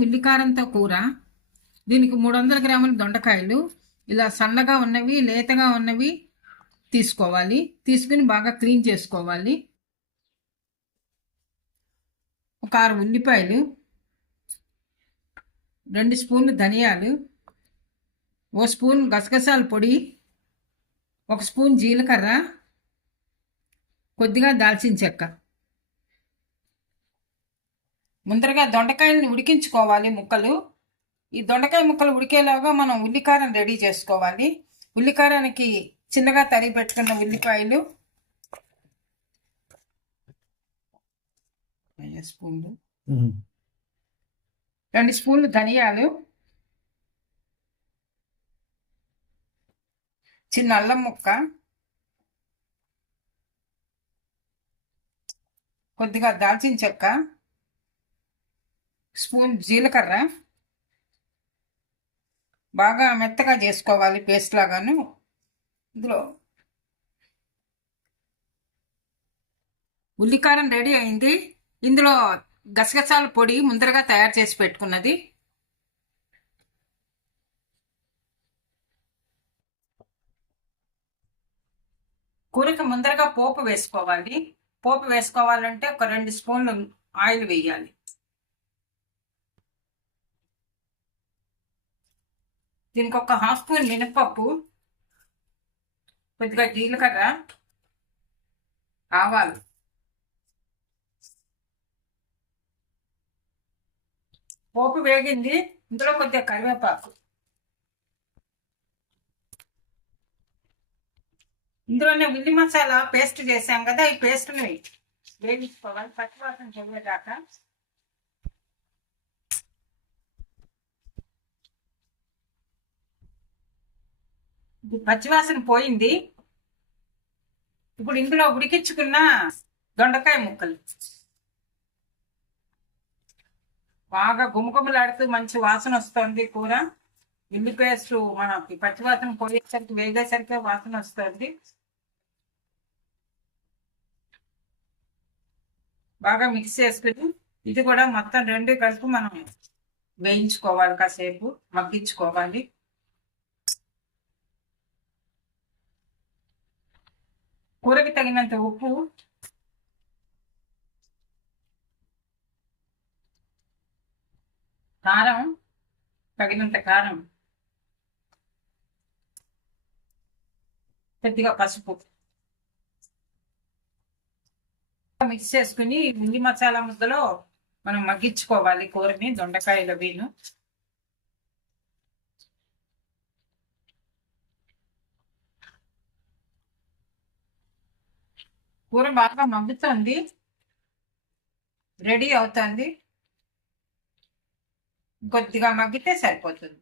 ఉల్లికారంతో కూర దీనికి మూడు వందల గ్రాముల దొండకాయలు ఇలా సన్నగా ఉన్నవి లేతగా ఉన్నవి తీసుకోవాలి. తీసుకుని బాగా క్లీన్ చేసుకోవాలి. ఒక ఆరు ఉల్లిపాయలు రెండు స్పూన్లు ధనియాలు ఓ స్పూన్ గసగసాల పొడి ఒక స్పూన్ జీలకర్ర కొద్దిగా దాల్చిన చెక్క. ముందరగా దొండకాయలను ఉడికించుకోవాలి ముక్కలు. ఈ దొండకాయ ముక్కలు ఉడికేలాగా మనం ఉల్లికారం రెడీ చేసుకోవాలి. ఉల్లికారానికి చిన్నగా తరిగి పెట్టుకున్న ఉల్లిపాయలు. స్పూన్లు. రెండు స్పూన్లు ధనియాలు. చిన్న అల్లం ముక్క. కొద్దిగా దాల్చిన చెక్క. స్పూన్ జీలకర్ర. బాగా మెత్తగా చేసుకోవాలి పేస్ట్ లాగాను. ఇందులో ఉల్లికారం రెడీ అయింది. ఇందులో గసగసాల పొడి ముందరగా తయారు చేసి పెట్టుకున్నది. కూరకి ముందరగా పోపు వేసుకోవాలి. పోపు వేసుకోవాలంటే ఒక రెండు స్పూన్లు ఆయిల్ వేయాలి. దీనికి ఒక హాఫ్ స్పూన్ మినపప్పు. కొద్దిగా జీలకర్ర ఆవాలు. పోపు వేగింది. ఇందులో కొద్దిగా కరివేపాకు. ఇందులోనే ఉల్లి మసాలా పేస్ట్ చేసాం కదా ఈ పేస్ట్ని వేగించుకోవాలి పచ్చివాసన చెయ్యేదాకా పచ్చివాసన పోయింది. ఇప్పుడు ఇందులో ఉడికించుకున్న దొండకాయ ముక్కలు. బాగా గుమగుమలాడుతూ మంచి వాసన వస్తుంది కూర. ఉల్లి పేస్ట్ మనకి పచ్చివాసన పోయేసరికి వేగేసరికి వాసన వస్తుంది. బాగా మిక్స్ చేసుకుని ఇది కూడా మొత్తం రెండు కలిపి మనం వేయించుకోవాలి కాసేపు మగ్గించుకోవాలి. కూరకి తగినంత ఉప్పు. కారం తగినంత కారం. కొద్దిగా పసుపు. మిక్స్ చేసుకుని ఉల్లి మసాలా ముద్దలో మనం మగ్గించుకోవాలి కూరని దొండకాయల వీను కూర బాగా మగ్గుతుంది. రెడీ అవుతుంది. కొద్దిగా మగ్గితే సరిపోతుంది.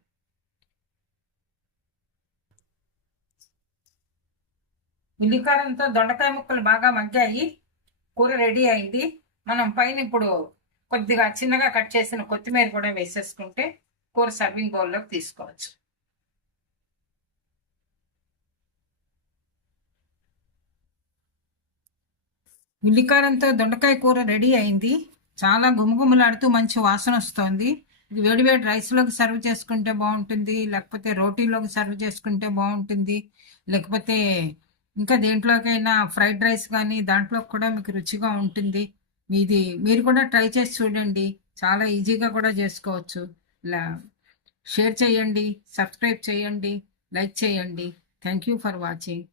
ఉల్లికారంతో దొండకాయ ముక్కలు బాగా మగ్గాయి. కూర రెడీ అయింది. మనం పైన ఇప్పుడు కొద్దిగా చిన్నగా కట్ చేసిన కొత్తిమీర కూడా వేసేసుకుంటే కూర సర్వింగ్ బౌల్లోకి తీసుకోవచ్చు. ఉల్లికారంతో దొండకాయ కూర రెడీ అయింది. చాలా గుమగుమలాడుతూ మంచి వాసన వస్తోంది. ఇది వేడివేడి రైస్లోకి సర్వ్ చేసుకుంటే బాగుంటుంది లేకపోతే రోటీలోకి సర్వ్ చేసుకుంటే బాగుంటుంది లేకపోతే ఇంకా దేంట్లోకైనా ఫ్రైడ్ రైస్ కానీ దాంట్లో కూడా మీకు రుచిగా ఉంటుంది. ఇది మీరు కూడా ట్రై చేసి చూడండి. చాలా ఈజీగా కూడా చేసుకోవచ్చు. షేర్ చేయండి సబ్స్క్రైబ్ చేయండి లైక్ చేయండి. Thank you for watching.